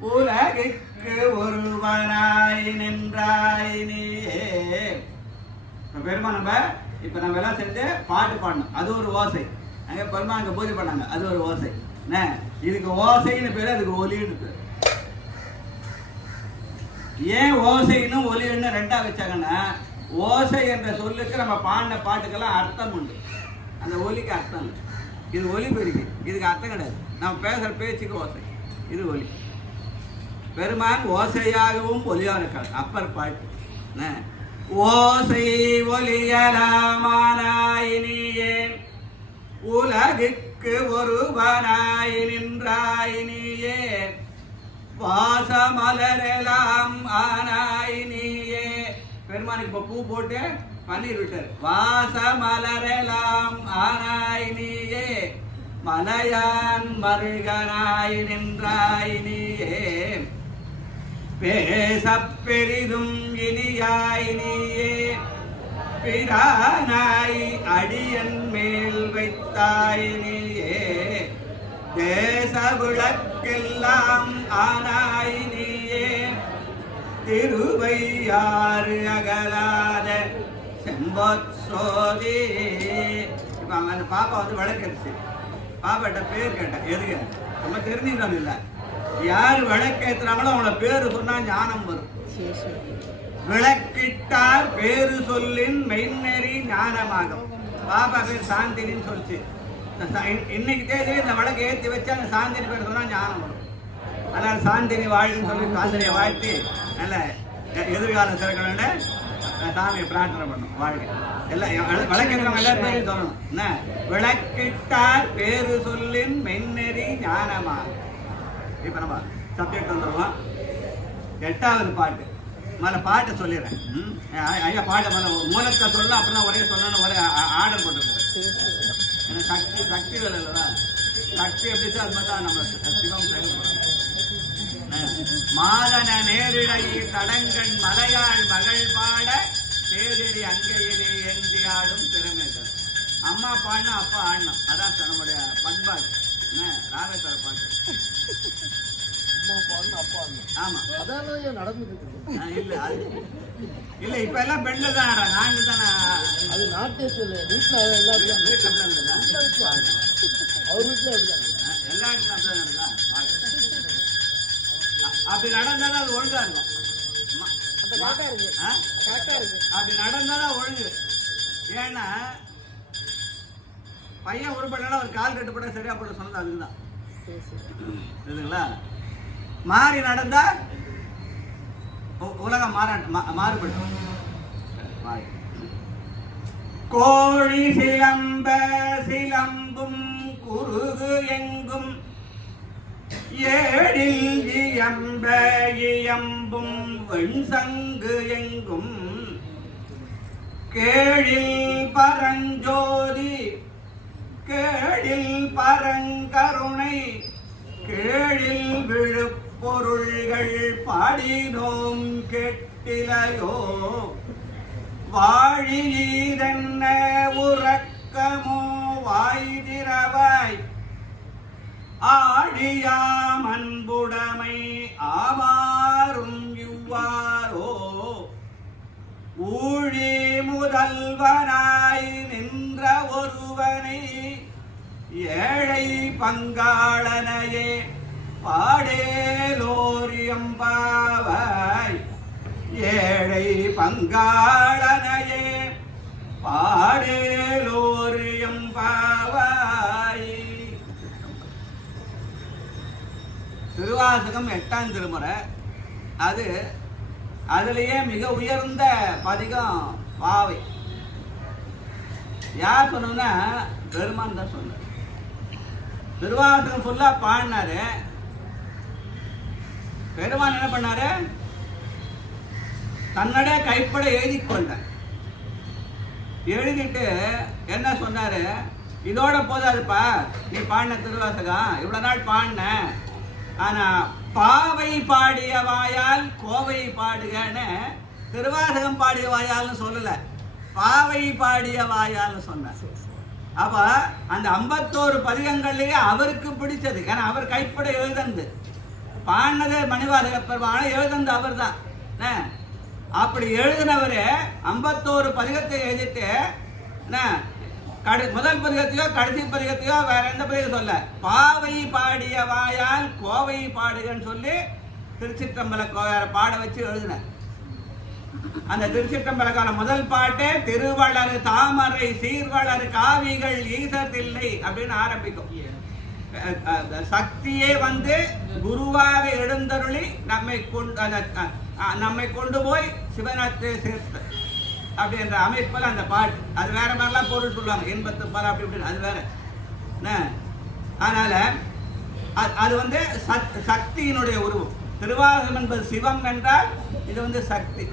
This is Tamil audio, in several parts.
உலகிற்கு ஒருவனாய் நின்றாய் நீ. இப்ப நம்ம இப்ப நம்ம எல்லாம் சேர்ந்து பாட்டு பாடணும். அது ஒரு ஓசை. அங்க பெருமா அங்க பூஜை பண்ணாங்க. அது ஒரு ஓசை. என்ன? இதுக்கு ஓசைன்னு பேரு அதுக்கு ஒலின்னு பேரு. ஏன் ஓசைன்னு ஒலின்னு ரெண்டா வச்சாங்கன்னா ஓசை என்ற சொல்லுக்கு நம்ம பாடின பாட்டுக்கெல்லாம் அர்த்தம் உண்டு. அந்த ஒலிக்கு அர்த்தம் இல்லை. இது ஒலி பெருகி இதுக்கு அர்த்தம் கிடையாது. நம்ம பேசுகிற பேச்சுக்கு ஓசை. இது ஒலி. பெருமான் ஓசையாகவும் ஒலியாக இருக்காது அப்பர் பாட்டு. ஓசை ஒலியலாமானாயினியே. உலகுக்கு ஒருவனாய் நின்றாயினியே. நீயே வாசமலரெல்லாம் ஆனாயினியே. பெருமானுக்கு இப்ப பூ போட்டு பன்னீர் விட்டார். வாசமலரெல்லாம் ஆனாயினியே. மலையான் மருகனாய் நின்றாயினியே. நீயே பெரிதும் இனியாய் நீயே. பிரானாய் அடியன் மேல் வைத்தாய் நீயே. தேச விளக்கெல்லாம் ஆனாய் நீயே. திருவையாறு அகலாத செம்பொற்சோதி இப்ப அவன் அந்த பாப்பா வந்து விளக்கரிச்சு பாப்பாட்ட பேர் கேட்டேன். எதுக்கு நம்ம தெரிஞ்சுக்கணும் இல்லை. யார் விளக்கேத்துறாங்களோ அவங்கள பேரு சொன்னா ஞானம் வரும். விளக்கிட்டார் பேரு சொல்லின் மெய்நெறி ஞானமாகும். பாபா பேர் சாந்தினின்னு சொல்லிச்சு. சா- இன்- இன்னைக்கு தேதியில இந்த விளக்கு ஏற்றி வச்சு அந்த சாந்தினி பேர் சொன்னா ஞானம் வரும். அதனால சாந்தினி வாழ்ன்னு சொல்லி சாந்தினியை வாழ்த்தி நல்ல எ- எதிர்காலம் சிறக்கணும்னு சாமியை பிரார்த்தனை பண்ணும் வாழ்க்கை எல்லாம் விளக்கிறவங்க விளக்கேற்றவங்க எல்லாரும் பேரும் சொல்லணும். என்ன? விளக்கிட்டார் பேரு சொல்லின் மெய்நெறி ஞானமாகும். இப்போ நம்ம சப்ஜெக்ட் வந்துடுவோம் எட்டாவது பாட்டு. முதல்ல பாட்டை சொல்லிடுறேன். ஐயா பாட்டை முதல்ல மூலத்தை சொல்ல அப்புறம் ஒரே சொல்லணும் ஒரே ஆர்டர் போட்டுருக்கேன். ஏன்னா சக்தி சக்தி வேலை இல்லைதா சக்தி எப்படி சார்? அது மாதிரி தான் நம்ம சிவம் செயல்படுறோம் மாதன நேரிடை தடங்கண் மலையாள் மகள் பாட தேதிரி அங்கையிலே ஏந்தி ஆடும் திறமைகள். அம்மா பாடினா அப்பா ஆடணும். அதான் நம்முடைய பண்பாடு. ராமேஸ்வர பாட்டு அம்மா பாடணும் அப்பா ஆமா. அதான் ஏன் நடந்துட்டு இருக்கு இல்ல அது இல்ல. இப்ப எல்லாம் பெண்கள் தான் ஆடுறாங்க நாங்க தானே. அது நாட்டியத்தில் வீட்டில் எல்லாரும் வீட்டுல? அவர் வீட்டில் எல்லா இடத்துலயும் அப்படிதான். அ- அப்படி நடந்தாதான் அது ஒழுங்கா இருக்கும். இருக்கு. இருக்கு. அப்படி நடந்தாதான் ஒழுங்கு. ஏன்னா பையன் உருப்படலாம் ஒரு கால் கட்டுப்பட சரியா போட சொன்னது அதுதான். புரியுதுங்களா? மாறி நடந்தா உலகம் மாற மாறுபடும். மாறி. கோழி சிலம்ப சிலம்பும் குருகு எங்கும் ஏழில் இயம்ப இயம்பும் வெண்சங்கு எங்கும் கேழில் பரஞ்சோதி கேடில் பரங்கருணை கேழில் விழுப்பொருள்கள் பாடினோம் கேட்டிலையோ. வாழியீதென்ன உறக்கமோ வாய்திரவாய் ஆழியாம் அன்புடைமை ஆவாரும் இவ்வாரோ ஊழி முதல்வனாய் நின்று ஒருவனை ஏழை பங்காளனையே பாடேலோரியம்பாவாய் ஏழை பங்காளனையே பாடேலோரியம்பாவாய் திருவாசகம் எட்டாம் திருமுறை. அது அதுலேயே மிக உயர்ந்த பதிகம் பாவை. யார் சொன்னா பெருமான் தான் சொன்னார். திருவாசகம் ஃபுல்லா பாடினாரு. பெருமான் என்ன பண்ணாரு? தன்னோட கைப்பட எழுதி கொண்டார். எழுதிட்டு என்ன சொன்னாரு? இதோட போதாதுப்பா நீ பாடின திருவாசகம் இவ்வளவு நாள் பாடின. ஆனா பாவை பாடிய வாயால் கோவை பாடுகன்னு திருவாசகம் பாடிய வாயால்னு சொல்லல. பாவை பாடிய வாயால் சொன்னார். அப்ப அந்த ஐம்பத்தோரு பதிகங்கள்லயே அவருக்கு பிடிச்சது. ஏன்னா அவர் கைப்பட எழுதந்து. பாடினதே மணிவாசக பெருமான எழுதுனது அவர் தான் அப்படி எழுதினவர் ஐம்பத்தோரு பதிகத்தை எழுதிட்டு என்ன, கடு முதல் பதிகத்தையோ கடைசி பதிகத்தையோ வேற எந்த பதிகம் சொல்ல. பாவை பாடிய வாயால் கோவை பாடுகன்னு சொல்லி திருச்சிற்றம்பல கோயார பாட வச்சு எழுதினார். அந்த திருச்சிற்றம்பலக்கான முதல் பாட்டு திருவளர் தாமரை சீர்வளர் காவிகள் ஈசதில்லை அப்படின்னு ஆரம்பிக்கும். சக்தியே வந்து குருவாக எழுந்தருளி நம்மை கொண்டு நம்மை கொண்டு போய் சிவனத்தை சேர்த்து. அப்படின்ற அமைப்பில் அந்த பாட்டு. அது வேற மாதிரிலாம் பொருள் சொல்லுவாங்க. எண்பத்து பல அப்படி அது வேற. அதனால அது- அது வந்து சத் சக்தியினுடைய உருவம். திருவாசகம் என்பது சிவம் என்றால் இது வந்து சக்தி.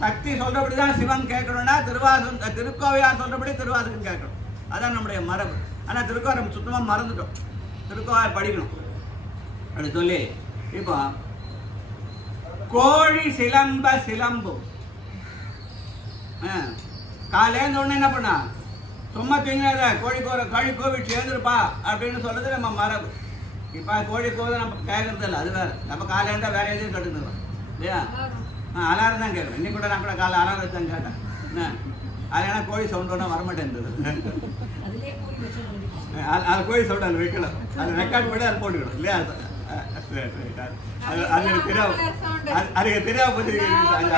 சக்தி சொல்றபடி தான் சிவம் கேட்கணும்னா திருவாசு திருக்கோவையார் சொல்றபடி திருவாசகம் கேட்கணும். அதான் நம்முடைய மரபு. ஆனா திருக்கோவை நம்ம சுத்தமா மறந்துட்டோம். திருக்கோவை படிக்கணும். அப்படி சொல்லி இப்போ கோழி சிலம்ப சிலம்பு. காலேந்து உடனே என்ன பண்ணா? சும்மா தூங்கினாத கோழி கோர கோழி கோவிட் சேர்ந்துருப்பா அப்படின்னு சொல்றது நம்ம மரபு. இப்போ கோழி கோதை நம்ம கேட்கறது இல்லை அது வேற. நம்ம காலையில் வேற எதுவும் கட்டுக்கிறோம் இல்லையா? அலாரம் தான் கேட்குறேன் இன்னைக்கு கூட நான் கூட காலை அலாரம் வச்சு தான் கேட்டேன் அது ஏன்னா கோழி சவுண்ட் ஒன்றும் வரமாட்டேன்றது அது கோழி சவுண்ட் அது வைக்கணும் அது ரெக்கார்ட் பண்ணி அது போட்டுக்கணும் இல்லையா அது அஹ், சரி, சரி. அது அது எனக்கு தெரியாம அது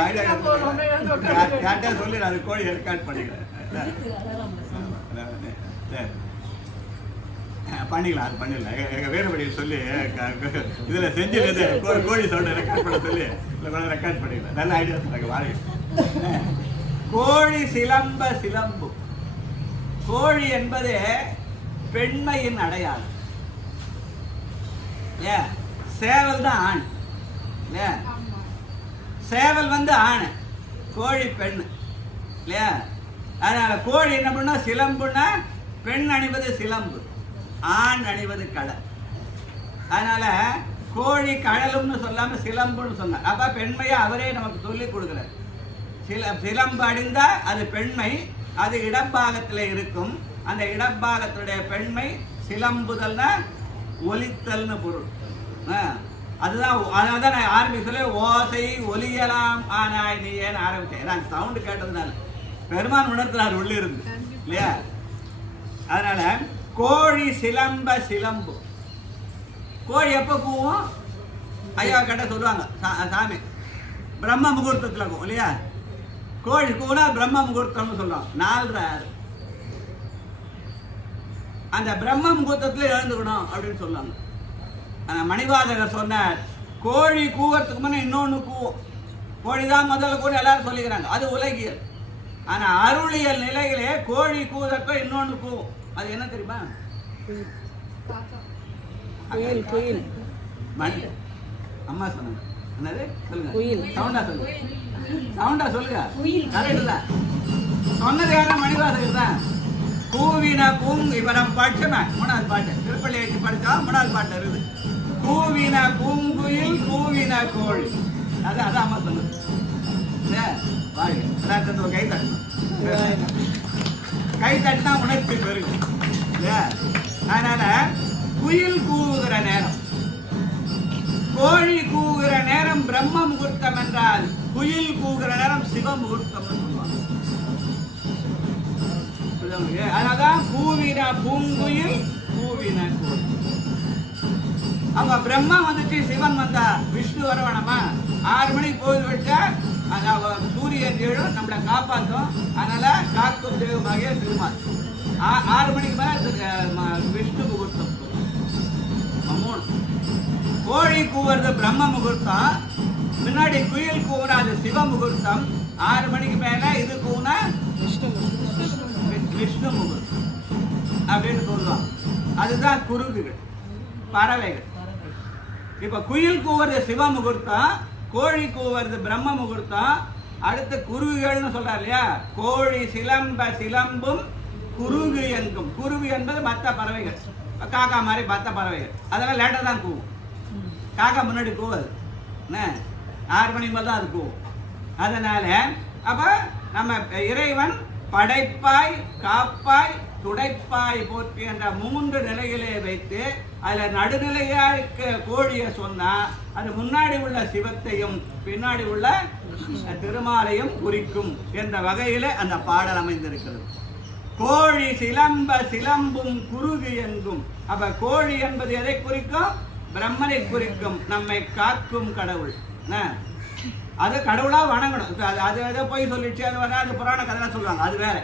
ஐடியா சொல்லி அது கோழி ரெக்கார்ட் பண்ணிக்கிறேன் பண்ணிக்கலாம் அது பண்ணிடலாம். எங்க- எங்க வேறுபடியில் சொல்லி இதுல செஞ்சது கோ- கோழி சவுண்டை ரெக்கார்ட் பண்ண சொல்லி இல்லை ரெக்கார்ட் பண்ணிக்கலாம் நல்ல ஐடியா சொன்னாங்க வாழை கோழி சிலம்ப சிலம்பு. கோழி என்பது பெண்மையின் அடையாளம். ஏன் சேவல் தான் ஆண். இல்லையா? சேவல் வந்து ஆண் கோழி பெண். இல்லையா? அதனால கோழி என்ன பண்ணா சிலம்புன்னா பெண் அணிவது சிலம்பு. ஆண் அணிவது கடல் அதனால கோழி கடலும்னு சொல்லாம சிலம்புன்னு சொன்னார். அப்ப பெண்மையை அவரே நமக்கு சொல்லி கொடுக்கிறார். சில சிலம்பு அடிந்தா அது பெண்மை அது இடப்பாகத்தில் இருக்கும். அந்த இடப்பாகத்துடைய பெண்மை சிலம்புதல்னா ஒலித்தல்னு பொருள். அதுதான் அதனால தான் நான் ஆரம்பிக்கல ஓசை ஒலியலாம் ஆனாய் நீ ஏன்னு ஆரம்பித்தேன் நான் சவுண்டு கேட்டதுனால. பெருமான் உணர்த்தினார் உள்ளிருந்து. இல்லையா? அதனால கோழி சிலம்ப சிலம்பு. கோழி எப்போ கூவும் ஐயா கிட்ட சொல்லுவாங்க சா- சாமி. பிரம்ம முகூர்த்தத்தில் கூவும் இல்லையா? கோழி கூனா பிரம்ம முகூர்த்தம்னு சொல்லுவாங்க. நாலரை ஆறு. அந்த பிரம்ம முகூர்த்தத்தில் எழுந்துக்கணும் அப்படின்னு சொல்லுவாங்க. ஆனால் மணிவாதகர் சொன்னார் கோழி கூவறதுக்கு முன்னே இன்னொன்று கூவும் கோழி தான் முதல்ல கூட எல்லாரும் சொல்லிக்கிறாங்க. அது உலகியல். ஆனால் அருளியல் நிலையிலே கோழி கூவதற்கு இன்னொன்று கூவும் அது என்ன தெரியுமா? குயில் குயில். மணி. அம்மா சொன்னாங்க. என்னது? சொல்லுங்க. குயில். சவுண்டா சொல்லுங்க. சவுண்டா சொல்லுங்க. கரெக்ட் தான் சொன்னது யாரா மணிவாசகர் தான் கூவின பூங் இப்ப நம்ம படிச்சோமே மூணாவது பாட்டு. திருப்பள்ளி வச்சு படிச்சா மூணாவது பாட்டு இருக்குது கூவின பூங்குயில் கூவின கோழி அது அதான் அம்மா சொன்னது. இல்லையா? வாழ்க எல்லாத்துக்கும் ஒரு கை தட்டணும். கை தட்டினா உணர்ச்சி பெருகும். இல்லையா? அதனால குயில் கூவுகிற நேரம். கோழி கூவுகிற நேரம் பிரம்ம முகூர்த்தம் என்றால் குயில் கூவுகிற நேரம் சிவ முகூர்த்தம் சொல்லுவாங்க. புரியுதா உங்களுக்கு? பூங்குயில் பூவினா கோழி. அவங்க பிரம்மா வந்துச்சு சிவன் வந்தா விஷ்ணு வரவணமா? ஆறு மணிக்கு போது விட்டா அவ- சூரியன் எழும் நம்மளை காப்பாற்றும் அதனால காக்கும் தெய்வமாகிய திருமால் ஆ- ஆறு மணிக்கு மேல விஷ்ணு முகூர்த்தம். மூணு கோழி கூவுறது பிரம்ம முகூர்த்தம். முன்னாடி குயில் கூவுனா அது சிவ முகூர்த்தம். ஆறு மணிக்கு மேல இது கூவுனா வி- விஷ்ணு முகூர்த்தம். அப்படின்னு சொல்லுவாங்க. அதுதான் குருகுகள் பறவைகள். இப்ப குயில் கூவுறது சிவ முகூர்த்தம். கோழி கூவுறது பிரம்ம முகூர்த்தம். அடுத்து குருவிகள்னு சொல்றாரு இல்லையா? கோழி சிலம்ப சிலம்பும் குருகு என்கும் குருவி என்பது மற்ற பறவைகள். காக்கா மாதிரி மற்ற பறவைகள். அதெல்லாம் லேட்டாக தான் கூவும். காக்கா முன்னாடி கூவாது. என்ன? ஆறு மணி மேல தான் அது கூவும். அதனால அப்போ நம்ம இறைவன் படைப்பாய் காப்பாய் துடைப்பாய் போற்றி என்ற மூன்று நிலைகளை வைத்து அதில் நடுநிலையாக இருக்க கோழியை சொன்னால் அது முன்னாடி உள்ள சிவத்தையும் பின்னாடி உள்ள திருமாலையும் குறிக்கும் என்ற வகையில் அந்த பாடல் அமைந்திருக்கிறது. கோழி சிலம்ப சிலம்பும் குருகு எங்கும். அப்ப கோழி என்பது எதை குறிக்கும்? பிரம்மனை குறிக்கும். நம்மை காக்கும் கடவுள். அது கடவுளா வணங்கணும். அது அது எதோ போய் சொல்லிச்சு அது வர அது புராண கதை சொல்லுவாங்க. அது வேற.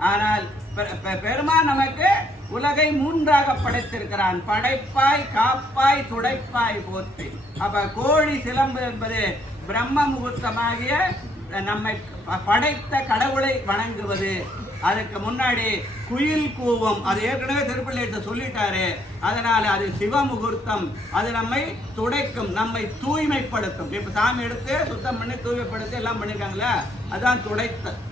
ஆனால் பெ- பெ- பெருமான் நமக்கு உலகை மூன்றாக படைத்திருக்கிறான். படைப்பாய் காப்பாய் துடைப்பாய் போற்றி. அப்ப கோழி சிலம்பு என்பது பிரம்ம முகூர்த்தமாகிய நம்மை ப- படைத்த கடவுளை வணங்குவது. அதுக்கு முன்னாடி குயில் கூவம் அது ஏற்கனவே திருப்பள்ளியிட்ட சொல்லிட்டாரு. அதனால அது சிவ முகூர்த்தம். அது நம்மை துடைக்கும் நம்மை தூய்மைப்படுத்தும். இப்ப சாமி எடுத்து சுத்தம் பண்ணி தூய்மைப்படுத்தி எல்லாம் பண்ணிருக்காங்களே அதான் துடைத்தல்.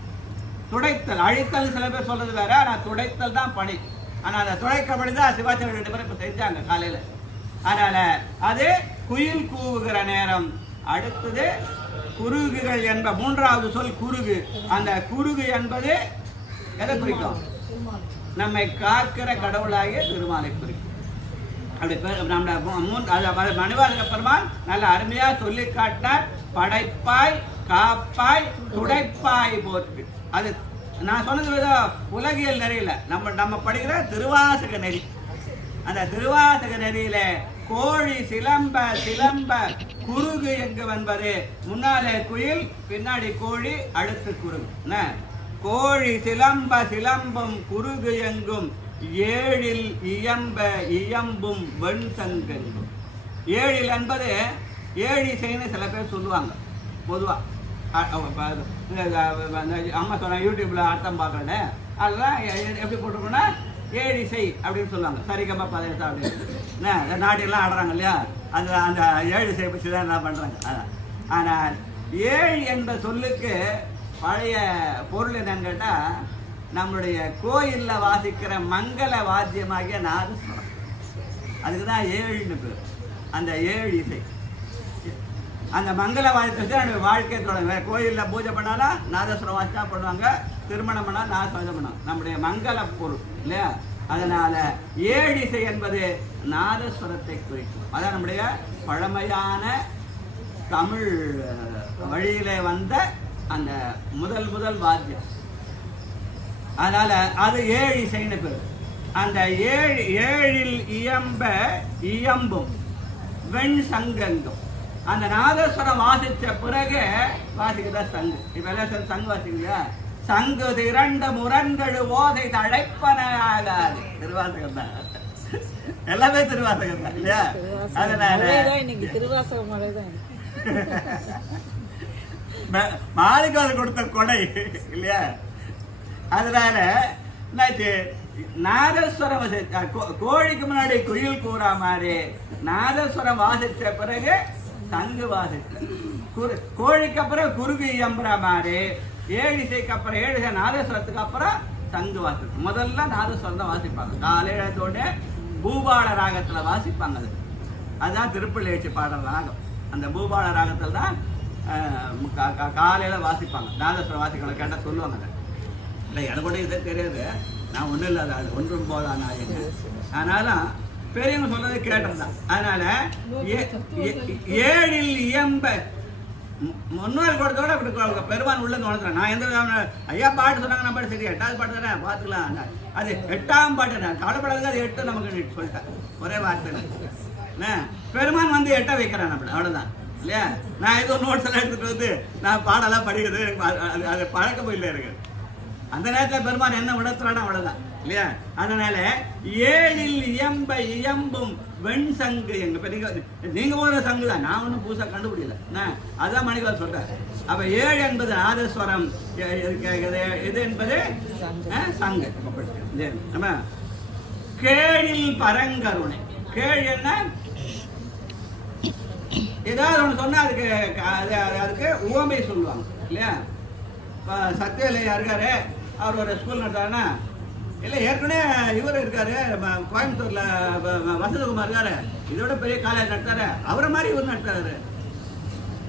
துடைத்தல். அழித்தல் சில பேர் சொல்றது வேற ஆனால் துடைத்தல் தான் பணி. ஆனால் அந்த துடைக்க தான் சிவாச்சாரிய ரெண்டு பேரும் இப்போ செஞ்சாங்க காலையில். அதனால அது குயில் கூவுகிற நேரம். அடுத்தது குருகுகள் என்ப மூன்றாவது சொல் குருகு அந்த குருகு என்பது எதை குறிக்கும்? நம்மை காக்கிற கடவுளாகிய திருமாலை குறிக்கும். அப்படி நம்ம மூ- மணிவாசக பெருமான் நல்ல அருமையாக சொல்லி காட்டினார். படைப்பாய் காப்பாய் துடைப்பாய் போற்று அது நான் சொன்னது ஏதோ உலகியல் நெறியில். நம்ம நம்ம படிக்கிற திருவாசக நெறி. அந்த திருவாசக நெறியில கோழி சிலம்ப சிலம்ப குருகு எங்கு என்பது முன்னாலே குயில் பின்னாடி கோழி அடுத்து குருகு கோழி சிலம்ப சிலம்பும் குருகு எங்கும்? ஏழில் இயம்ப இயம்பும் வெண் சங்கெங்கும் ஏழில் என்பது ஏழி இசைன்னு சில பேர் சொல்லுவாங்க பொதுவாக இந்த அம்மா சொன்ன யூடியூப்ல அர்த்தம் பார்க்கறேன். அதெல்லாம் எப்படி போட்டிருக்கோன்னா ஏழு இசை அப்படின்னு சொல்லுவாங்க. சரிகமா பதினெட்டு அப்படின்னு. என்ன நாட்டிலாம் ஆடுறாங்க இல்லையா? அந்த அந்த ஏழு இசை பற்றி தான் என்ன பண்ணுறாங்க அதான். ஆனால் ஏழு என்ற சொல்லுக்கு பழைய பொருள் என்னன்னு கேட்டால் நம்மளுடைய கோயிலில் வாசிக்கிற மங்கள வாத்தியமாகிய நாதஸ்வரம். அதுக்கு தான் ஏழுன்னு பேர். அந்த ஏழு இசை அந்த மங்கள வாத்தியத்தை தான் நம்ம வாழ்க்கை தொடங்க கோயிலில் பூஜை பண்ணாலும் நாதஸ்வரம் வாசித்தா பண்ணுவாங்க திருமணம் பண்ணால் நாதஸ்வரம் பண்ணுவாங்க. நம்முடைய மங்கள பொருள் இல்லையா? அதனால் ஏழு இசை என்பது நாதஸ்வரத்தை குறிக்கும். அதான் நம்முடைய பழமையான தமிழ் வழியிலே வந்த அந்த முதல் முதல் வாத்தியம். அதனால் அது ஏழு இசைன்னு பேர். அந்த ஏழு ஏழில் இயம்ப இயம்பும் வெண் சங்கங்கும் அந்த நாதஸ்வரம் வாசிச்ச பிறகு வாசிக்கிறதா சங்கு. இப்ப எல்லாம் சங்கு வாசிக்கலையா? சங்கு திரண்ட முரண்கழு ஓதை தழைப்பன ஆகாது திருவாசகம் தான் எல்லாமே திருவாசகம் தான் இல்லையா? அதனால மழைதான் இன்னைக்கு திருவாசக மழை தான் ம- மாளிகாவில் கொடுத்த கொடை இல்லையா? அதனால என்னாச்சு? நாதஸ்வரம் கோழிக்கு முன்னாடி குயில் கூறா மாதிரி நாதஸ்வரம் வாசிச்ச பிறகு தங்குவாது குரு கோழிக்கு அப்புறம் குருகு எம்புற மாதிரி ஏழு இசைக்கு அப்புறம் ஏழு இசை நாதஸ்வரத்துக்கு அப்புறம் சங்கு வாசிக்கும் முதல்ல நாதஸ்வரம் தான் வாசிப்பாங்க. காலையிலத்தோட பூபால ராகத்தில் வாசிப்பாங்க அது. அதுதான் திருப்பள்ளி எழுச்சி பாடல் ராகம். அந்த பூபால ராகத்தில் தான் காலையில் கா- வாசிப்பாங்க. நாதஸ்வரம் வாசிக்கணும் கேட்டால் சொல்லுவாங்க இல்லை எனக்கு கூட இதே தெரியாது. நான் ஒன்றும் இல்லாத ஆள். ஒன்றும் போதா நாயங்க ஆனாலும் பெரியவங்க சொல்றது கேட்டதுதான் அதனால ஏ- ஏழில் இயம்ப. முன்னோர் கூடத்தோட அப்படி கொ- பெருமான் உள்ள நுழைஞ்சான் நான் எந்த விதமான- ஐயா பாட்டு சொன்னாங்க நம்ம பாட்டு சரி எட்டாவது பாட்டு தானே? பார்த்துக்கலாம். அது எட்டாம் பாட்டு நான் கவலைப்படாதுங்க அது எட்டு நமக்கு சொல்லிட்டேன் ஒரே வார்த்தை பெருமான் வந்து எட்ட வைக்கிறான் அப்படி. அவ்வளோதான் இல்லையா? நான் ஏதோ நோட்ஸ் எல்லாம் எடுத்துகிட்டு வந்து நான் பாடலாம் படிக்கிறது அது- அது- பழக்கம் இல்லை இருக்கு அந்த நேரத்தில் பெருமான் என்ன உணர்த்துறானோ அவ்வளோதான் இல்லையா? அதனால ஏழில் இயம்ப இயம்பும் வெண் சங்கு எங்க நீங்க நீங்க போற சங்கு தான் நான் ஒன்றும் புதுசா கண்டுபிடிக்கல? அதான் மணிகால் சொல்றாரு. அப்ப ஏழு என்பது ஆதஸ்வரம் இது- என்பது சங்கு. நம்ம கேழில் பரங்கருணை. கேள் என்ன? ஏதாவது ஒன்று சொன்னா அதுக்கு அது அது- அதுக்கு உவமை சொல்லுவாங்க. இல்லையா? இப்போ சத்யலையா இருக்காரு. அவர் ஒரு ஸ்கூல் நடத்தாருன்னா இல்லை ஏற்கனவே இவர் இருக்காரு கோயம்புத்தூர்ல வசந்தகுமார் இருக்காரு. இதோட பெரிய காலேஜ் நடத்தாரு அவரை மாதிரி இவர் நடத்தாரு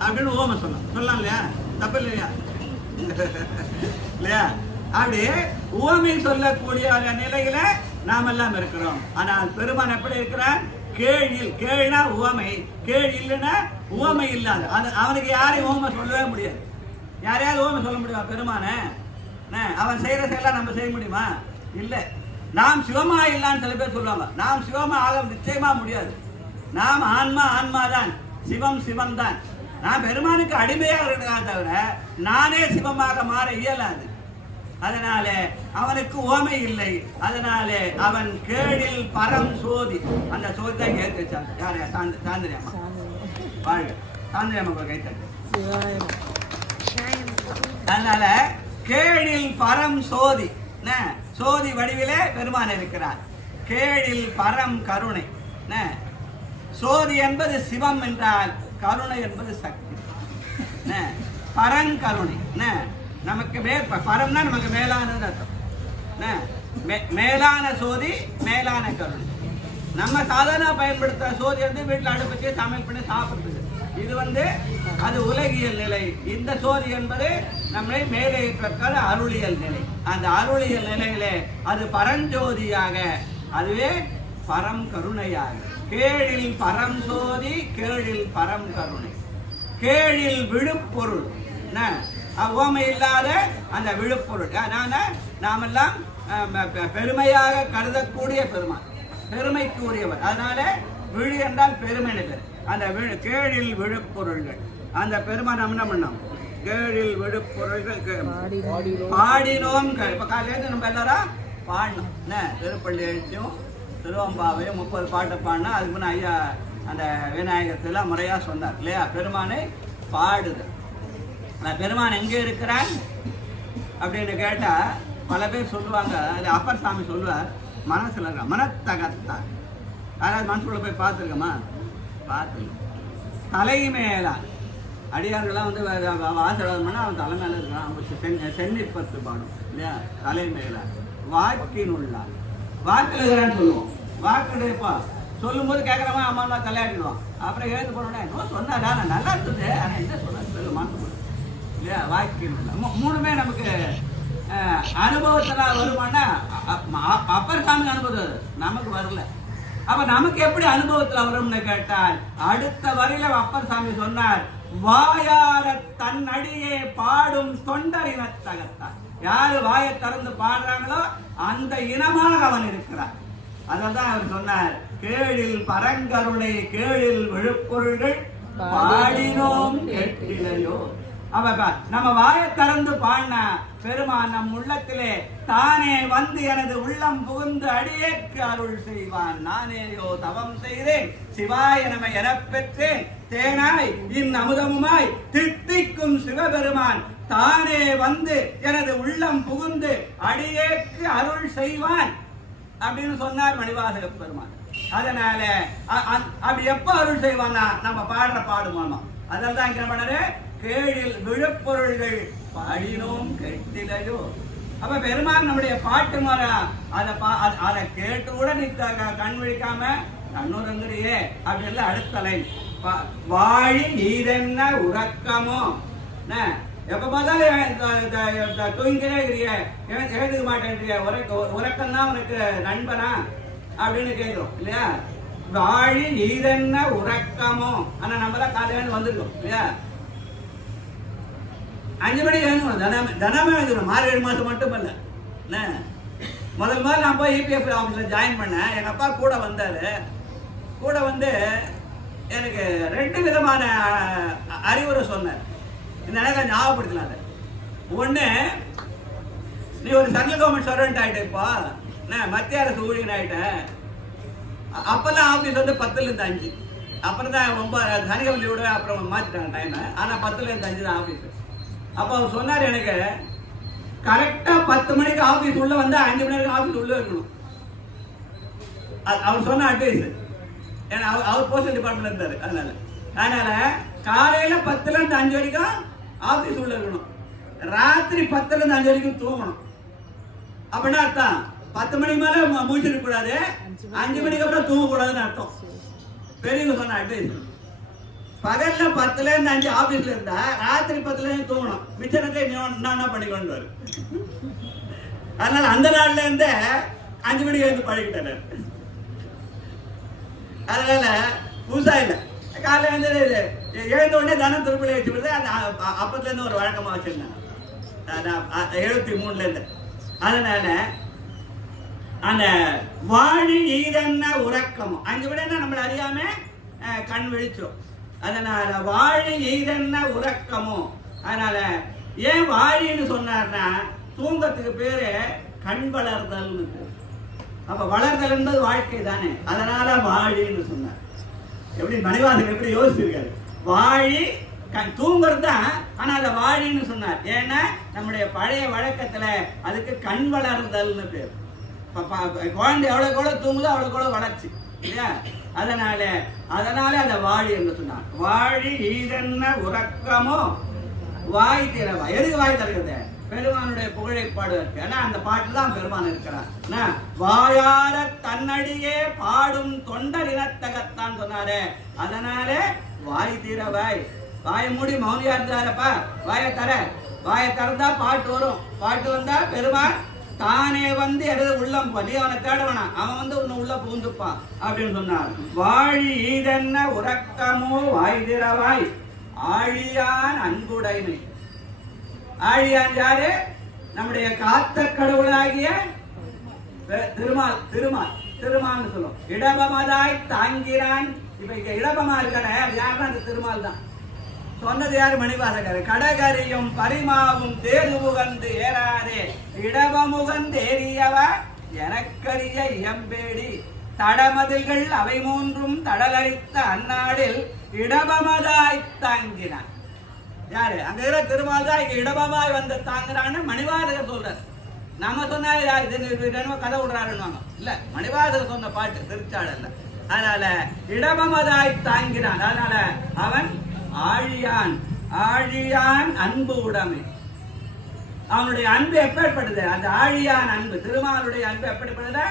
அப்படின்னு ஓம சொல்லலாம் சொல்லலாம் இல்லையா? தப்பு இல்லையா? இல்லையா? அப்படி உவமை சொல்லக்கூடிய அந்த நிலையில நாம் எல்லாம் இருக்கிறோம். ஆனால் பெருமான் எப்படி இருக்கிறான் கேழில் கேழினா உவமை கேழ் இல்லைன்னா உவமை இல்லாத. அது அவனுக்கு யாரையும் ஓமை சொல்லவே முடியாது. யாரையாவது உவமை சொல்ல முடியுமா பெருமானே? அவன் செய்யற செயலாம் நம்ம செய்ய முடியுமா? இல்லை. நாம் சிவமா இல்லான்னு சில பேர் சொல்லுவாங்க. நாம் சிவமா ஆக நிச்சயமா முடியாது. நாம் ஆன்மா ஆன்மா தான் சிவம் சிவம் தான் நான் பெருமானுக்கு அடிமையாக இருக்கிறதா தவிர நானே சிவமாக மாற இயலாது. அதனாலே அவனுக்கு ஓமை இல்லை. அதனாலே அவன் கேடில் பரம் சோதி. அந்த சோதி தான் கேட்டு வச்சாங்க யாரு? சாந்த சாந்திரி அம்மா வாழ்க. சாந்திரி அம்மா கைத்தட்டு அதனால கேடில் பரம் சோதி. என்ன? சோதி வடிவிலே பெருமான் இருக்கிறார். கேழில் பரம் கருணை. சோதி என்பது சிவம் என்றால் கருணை என்பது சக்தி. பரங்கருணை நமக்கு மே பரம்னா நமக்கு மேலானது அர்த்தம். மே- மேலான சோதி மேலான கருணை. நம்ம சாதாரண பயன்படுத்த சோதி வந்து வீட்டில் அடுப்பச்சு சமையல் பண்ணி சாப்பிடுறது. இது வந்து அது உலகியல் நிலை. இந்த சோதி என்பது நம்மளை மேலே இருக்கிற அருளியல் நிலை. அந்த அருளியல் நிலையிலே அது பரஞ்சோதியாக அதுவே பரம் கருணையாக. கேழில் பரம் சோதி கேழில் பரம் கருணை. கேழில் விழுப்பொருள். என்ன? ஓமை இல்லாத அந்த விழுப்பொருள். அதனால நாமெல்லாம் பெ- பெருமையாக கருதக்கூடிய பெருமான். பெருமைக்குரியவர். அதனால விழு என்றால் பெருமை பேர். அந்த விழு கேழில் விழுப்பொருள்கள். அந்த பெருமை நம்ம என்ன பண்ணோம்? கேழில் விழுப்பொருள்கள் கே- பாடினோம். இப்ப காலையில நம்ம எல்லாரும் பாடணும். என்ன? திருப்பள்ளி எழுச்சியும் திருவம்பாவையும் முப்பது பாட்டை பாடினா அதுக்கு முன்ன ஐயா அந்த விநாயகத்தில் முறையா சொன்னார் இல்லையா? பெருமானை பாடுது. அந்த பெருமான் எங்கே இருக்கிறான்? அப்படின்னு கேட்டா பல பேர் சொல்லுவாங்க அது அப்பர் சாமி சொல்லுவார் மனசுல இருக்க மனத்தகத்தான் யாராவது மனசுக்குள்ள போய் பார்த்துருக்கமா? பார்த்து தலை மேலான் அடியார்கள்லாம் வந்து ஆசீர்வாதம் பண்ணா அவன் தலை மேல இருக்கான் அவன் சென் சென்னிப்பத்து பாடும் இல்லையா? தலை மேலான் வாக்கினுள்ளான் வாக்கில் இருக்கிறான்னு சொல்லுவோம். வாக்குடையப்பா சொல்லும்போது கேட்குறவன் அம்மா அம்மா தலையாடிடுவான் அப்புறம் எழுந்து போனோடனே இன்னும் சொன்னாடா நான் நல்லா இருந்தது. ஆனால் என்ன சொன்னது சொல்லு மாற்ற இல்லையா? வாக்கியம் மூ- மூணுமே நமக்கு அனுபவத்தில் வருமானா அப்பர் சாமி அனுபவம் நமக்கு வரல. அப்ப நமக்கு எப்படி அனுபவத்தில் வரும்னு கேட்டால் அடுத்த வரையில அப்பர் சாமி சொன்னார் வாயார தன் அடியே பாடும் தொண்டர் இனத்தகத்தான் யாரு வாயை திறந்து பாடுறாங்களோ அந்த இனமாக அவன் இருக்கிறான். அததான் அவர் சொன்னார் கேழில் பரங்கருணை கேழில் விழுப்பொருள்கள் பாடினோம் கேட்டிலையோ. அவ நம்ம வாயை திறந்து பாடின பெருமான் நம் உள்ளத்திலே தானே வந்து எனது உள்ளம் புகுந்து அடியேற்கு அருள் செய்வான். நானேயோ தவம் செய்தேன். சிவாய நம எனப்பெற்றேன் தேனாய் இன் அமுதமுமாய் தித்திக்கும் சிவபெருமான் தானே வந்து எனது உள்ளம் புகுந்து அடியேற்கு அருள் செய்வான் அப்படின்னு சொன்னார் மணிவாசக பெருமான். அதனால அ- அ- அப்படி எப்ப அருள் செய்வானா நம்ம பாடுற பாடு மூலமா. அதனால தான் என்ன பண்ணாரு? கேழில் விழுப்பொருள்கள் பாடினோம் கெட்டிலையோ. அப்ப பெருமான் நம்முடைய பாட்டு மாறா அதை பா அதை கேட்டு கூட நீ கண் விழிக்காம கண்ணுறங்குறியே அப்படின்னு அடுத்த அடுத்தலை வாழி நீரென்ன உறக்கமோ? எப்ப பார்த்தாலும் இந்த- இந்த தூங்கிட்டே இருக்கிறிய. எழுதுக்க மாட்டேன்றிய. உறக்க உறக்கம் தான் உனக்கு நண்பனா? அப்படின்னு கேட்கிறோம் இல்லையா? வாழி நீரென்ன உறக்கமோ? ஆனா நம்ம தான் காலையில வந்துருக்கோம் இல்லையா? அஞ்சு மணிக்கு எழுந்துக்கணும் தினமே தினமே எழுந்துக்கணும் மார்கழி மாதம் மட்டும் இல்லை என்ன? முதல் முதல்ல நான் போய் இபிஎஃப் ஆஃபீஸில் ஜாயின் பண்ணேன். எங்கள் அப்பா கூட வந்தார். கூட வந்து எனக்கு ரெண்டு விதமான அறிவுரை சொன்னார். இந்த நேரம் ஞாபகப்படுத்தலாம் அதை. ஒன்று நீ ஒரு சென்ட்ரல் கவர்மெண்ட் சர்வெண்ட் ஆகிட்ட இப்போ. என்ன? மத்திய அரசு ஊழியர் ஆகிட்ட அப்போல்லாம் ஆஃபீஸ் வந்து பத்துலேருந்து அஞ்சு. அப்புறம் தான் ரொம்ப சனிக்கிழமை விடுவேன் அப்புறம் மாற்றிட்டாங்க டைமை ஆனால் பத்துலேருந்து அஞ்சு தான் ஆஃபீஸ் அப்போ அவர் சொன்னார் எனக்கு கரெக்டாக பத்து மணிக்கு ஆஃபீஸ் உள்ள வந்து அஞ்சு மணி வரைக்கும் ஆஃபீஸ் உள்ள இருக்கணும். அவர் சொன்ன அட்வைஸ் ஏன்னா அவர் அவர் போஸ்டல் டிபார்ட்மெண்ட்ல இருந்தாரு அதனால. அதனால காலையில பத்துல இருந்து அஞ்சு வரைக்கும் ஆபீஸ் உள்ள இருக்கணும். ராத்திரி பத்துல இருந்து அஞ்சு வரைக்கும் தூங்கணும். அப்படின்னா அர்த்தம்? பத்து மணிக்கு மேல மு- முழிச்சிருக்க கூடாது அஞ்சு மணிக்கு அப்புறம் தூங்க கூடாதுன்னு அர்த்தம். பெரியவங்க சொன்ன அட்வைஸ் பகல்ல பத்துல இருந்து அஞ்சு ஆபீஸ்ல இருந்தா ராத்திரி பத்துல இருந்து தூங்கணும். மிச்சத்தை நீ என்ன பண்ணிக்கொண்டு வரு அதனால அந்த நாள்ல இருந்தே அஞ்சு மணிக்கு எழுந்து பழகிட்டேன் அதனால புதுசா இல்லை. காலையில் வந்து எழுந்த உடனே தனம் திருப்பதி வச்சுக்கிறது அந்த அ- அ- அப்பத்துலேருந்து ஒரு வழக்கமாக வச்சுருந்தேன். எழுபத்தி மூணுலேருந்து அதனால அந்த வாழி ஈரன்ன உறக்கம் அஞ்சு விட நம்மளை அறியாம கண் விழிச்சோம். அதனால வாழி எய்தென்ன உறக்கமும் அதனால ஏன் வாழின்னு சொன்னார்னா தூங்கத்துக்கு பேரு கண் வளர்தல்னு பேரு. அப்ப வளர்தல் என்பது வாழ்க்கை தானே. அதனால வாழின்னு சொன்னார். எப்படி மணிவாசன் எப்படி யோசிச்சிருக்காரு? வாழி கண் தூங்குறது தான் ஆனா அதை வாழின்னு சொன்னார். ஏன்னா நம்முடைய பழைய வழக்கத்துல அதுக்கு கண் வளர்தல்னு பேர். குழந்தை எவ்வளவு கூட தூங்குதோ அவ்வளவு கூட வளர்ச்சி. இல்லையா? அதனால அதனால அந்த வாழி என்று சொன்னார். வாழி ஈதன்ன உறக்கமோ வாய் திறவா. எதுக்கு வாய் திறக்குது? பெருமானுடைய புகழை பாடுவதற்கு. ஏன்னா அந்த பாட்டு தான் பெருமான் இருக்கிறார். என்ன? வாயார தன்னடியே பாடும் தொண்டர் இனத்தகத்தான் சொன்னாரு. அதனால வாய் திறவாய். வாயை மூடி மௌனியா இருந்தாரப்பா. வாயை தர. வாயை திறந்தா பாட்டு வரும். பாட்டு வந்தா பெருமான் தானே வந்து எனது உள்ளம் பண்ணி அவனை தேடவனா அவன் வந்து உன்னை உள்ள புகுந்துப்பான் அப்படின்னு சொன்னார். வாழி ஈதென்ன உறக்கமோ வாய் திறவாய். ஆழியான் அன்புடைமை. ஆழியான் யாரு? நம்முடைய காத்த கடவுளாகிய திருமால் திருமால் திருமால்னு சொல்லும் இடபமதாய் தாங்கிறான் இப்ப இங்க இடபமா இருக்கானே அது யாருன்னா அந்த திருமால் தான். சொன்னது யார் மணிவாசகர்? கடகரியும் பரிமாவும் தேர்வு முகந்து ஏறாதே. இடவமுகந்தேறியவ? எனக்கரிய இயம்பேடி. தடமதில்கள் அவை மூன்றும் தடலரித்த அந்நாடில் இடபமதாய் தாங்கினான். யாரு? அங்க இருக்கிற திருமால் தான் இங்க இடபமாய் வந்து தாங்குறான்னு மணிவாசகர் சொல்றாரு. நம்ம சொன்னா இது கதை விடுறாருன்னு இல்ல மணிவாசகர் சொன்ன பாட்டு திருச்சாடல்ல. அதனால இடபமதாய் தாங்கினான். அதனால அவன் ஆழியான் ஆழியான் அன்பு உடைமை. அவனுடைய அன்பு எப்பேற்பட்டது? அந்த ஆழியான் அன்பு. திருமாலுடைய அன்பு எப்படிப்பட்டது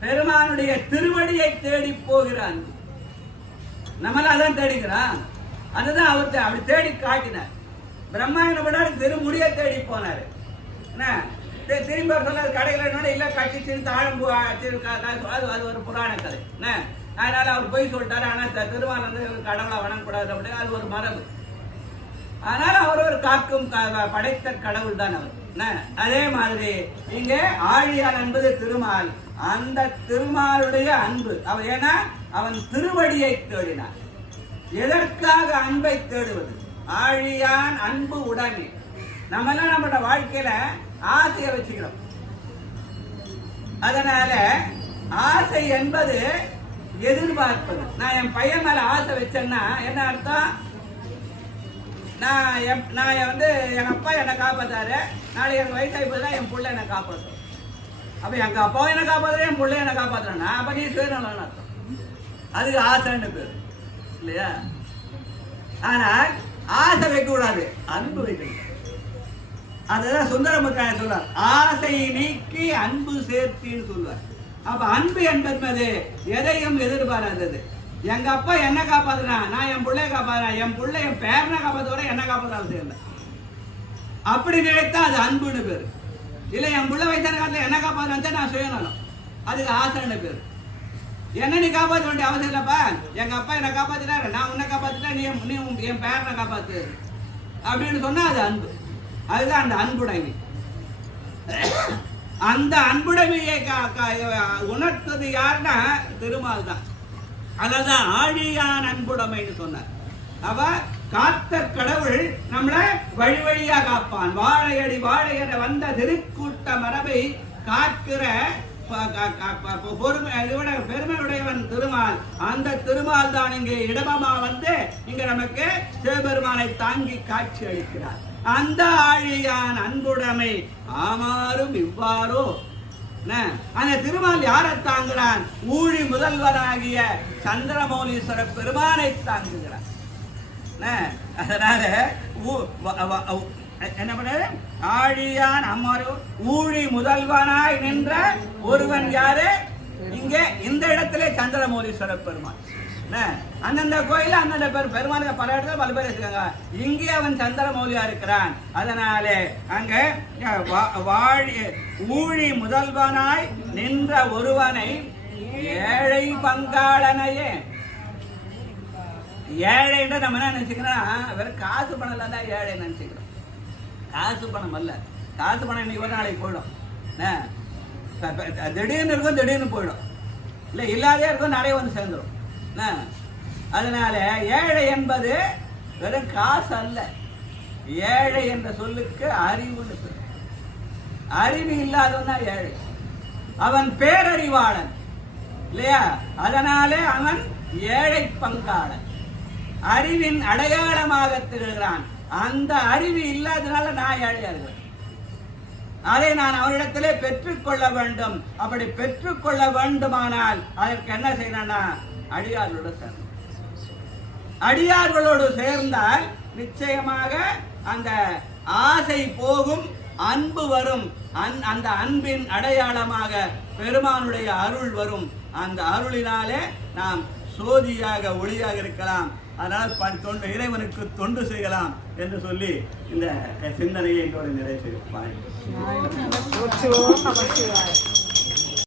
பெருமானுடைய திருவடியை தேடி போகிறான் நம்மள நம்மளாம் அதான் தேடிக்கிறான் அதுதான் அவர் அப்படி தேடி காட்டினார். பிரம்மா என்ன பண்ணாரு திருமுடியை தேடி போனாரு. என்ன? திரும்ப சொல்ல அவர் கடையில் என்னோட இல்ல கட்சி திரு தாழம்பு திரு அது அது ஒரு புராண கதை என்ன? அதனால அவர் போய் சொல்லிட்டாரு ஆனா த- திருமால் வந்து கடவுளை வணங்கக்கூடாது அப்படின்னு அது ஒரு மரபு. அதனால அவர் ஒரு காக்கும் க- படைத்த கடவுள் தான் அவர். என்ன? அதே மாதிரி இங்க ஆழியான் என்பது திருமால். அந்த திருமாலுடைய அன்பு. அவர் ஏன்னா அவன் திருவடியை தேடினான் எதற்காக அன்பை தேடுவது? ஆழியான் அன்பு உடனே. நம்ம எல்லாம் நம்மளோட வாழ்க்கையில ஆசையை வச்சுக்கிறோம். அதனால ஆசை என்பது எதிர்பார்ப்பது. நான் என் பையன் மேல ஆசை வச்சேன்னா என்ன அர்த்தம்? நான் என் நான் வந்து எங்கள் அப்பா என்னை காப்பாத்தாரு. நாளைக்கு எனக்கு வயசாகி போதுனா என் பிள்ளை என்னை காப்பாற்றும் அப்போ எங்கள் அப்பாவும் என்ன காப்பாத்துறேன் என் பிள்ளை என்ன காப்பாற்றுறேன்னா அப்போ நீ சுயநலன்னு அர்த்தம். அதுக்கு ஆசைன்னு பேர். இல்லையா? ஆனால் ஆசை வைக்கக்கூடாது அன்பு வைக்கணும் அதுதான் சுந்தரமுத்தாய சொல்லுவார் ஆசை நீக்கி அன்பு சேர்த்தின்னு சொல்லுவார் அப்ப அன்பு என்பது எதையும் எதிர்பாராதது. எங்க அப்பா என்ன காப்பாத்துனா நான் என் பிள்ளைய காப்பாத்துறேன் என் பிள்ளை என் பேரனை காப்பாத்துவரை என்ன காப்பாற்ற அவசியம் இல்லை. அப்படி நினைத்தா அது அன்புன்னு பேர். இல்ல என் பிள்ளை வயசான காலத்துல என்ன காப்பாத்துறேன் நான் சுயநலம். அதுக்கு ஆசைன்னு பேர். என்ன நீ காப்பாற்ற வேண்டிய அவசியம் இல்லப்பா. எங்க அப்பா என்ன காப்பாத்தினாரு நான் உன்னை காப்பாத்திட்டா நீ என்- நீ என் பேரனை காப்பாத்து. அப்படின்னு சொன்னா அது அன்பு. அதுதான் அந்த அன்புடைமை. அந்த அன்புடைமையை உணர்த்தது யாருன்னா திருமால் தான். அததான் ஆழியான் அன்புடைமைன்னு சொன்னார். அவ காத்த கடவுள் நம்மளை வழி வழியா காப்பான். வாழையடி வாழையட வந்த திருக்கூட்ட மரபை காக்கிற பொறுமை இதோட பெருமையுடையவன் திருமால். அந்த திருமால் தான் இங்கே இடமமா வந்து இங்க நமக்கு சிவபெருமானை தாங்கி காட்சி அளிக்கிறார். அந்த ஆழியான் அன்புடைமை ஆமாறும் இவ்வாறோ? அந்த திருமால் யாரை தாங்குகிறான்? ஊழி முதல்வராகிய சந்திரமௌலீஸ்வர பெருமானை தாங்குகிறான். அதனால என்ன பண்ணாரு ஆழியான் அம்மாரு ஊழி முதல்வனாய் நின்ற ஒருவன் யாரு? இங்கே இந்த இடத்துல சந்திரமௌலீஸ்வர பெருமான். என்ன? அந்தந்த கோயில அந்தந்த பேர் பெருமானுக்கு பல இடத்துல பல பேர் இருக்காங்க. இங்கே அவன் சந்திரமௌலியா இருக்கிறான். அதனாலே அங்க வாழி ஊழி முதல்வனாய் நின்ற ஒருவனை ஏழை பங்காளனையே. ஏழைன்ற நம்ம என்ன நினைச்சுக்கிறோம் வெறும் காசு பணம் இல்லாத ஏழை நினைச்சுக்கிறோம். காசு பணம் அல்ல. காசு பணம் இன்னைக்கு ஒரு நாளைக்கு போயிடும். திடீர்னு இருக்கும் திடீர்னு போயிடும். இல்லை இல்லாதே இருக்கும் நிறைய வந்து சேர்ந்துடும் என்ன? அதனால ஏழை என்பது வெறும் காசு அல்ல. ஏழை என்ற சொல்லுக்கு அறிவுன்னு பேர். அறிவு இல்லாதவன் தான் ஏழை. அவன் பேரறிவாளன் இல்லையா? அதனாலே அவன் ஏழை பங்காளன். அறிவின் அடையாளமாக திகழ்கிறான். அந்த அறிவு இல்லாதனால நான் ஏழையா இருக்கிறேன். அதை நான் அவரிடத்திலே பெற்றுக்கொள்ள வேண்டும். அப்படி பெற்றுக்கொள்ள வேண்டுமானால் அதற்கு என்ன செய்யணும்னா அடியார்களோடு சேர்ந்து அடியார்களோடு சேர்ந்தால் நிச்சயமாக அந்த ஆசை போகும் அன்பு வரும். அந்- அந்த அன்பின் அடையாளமாக பெருமானுடைய அருள் வரும். அந்த அருளினாலே நாம் சோதியாக ஒளியாக இருக்கலாம். அதனால் ப- தொண்டு இறைவனுக்கு தொண்டு செய்யலாம் என்று சொல்லி இந்த சிந்தனையை என்னோட நிறைவு செய்வாய்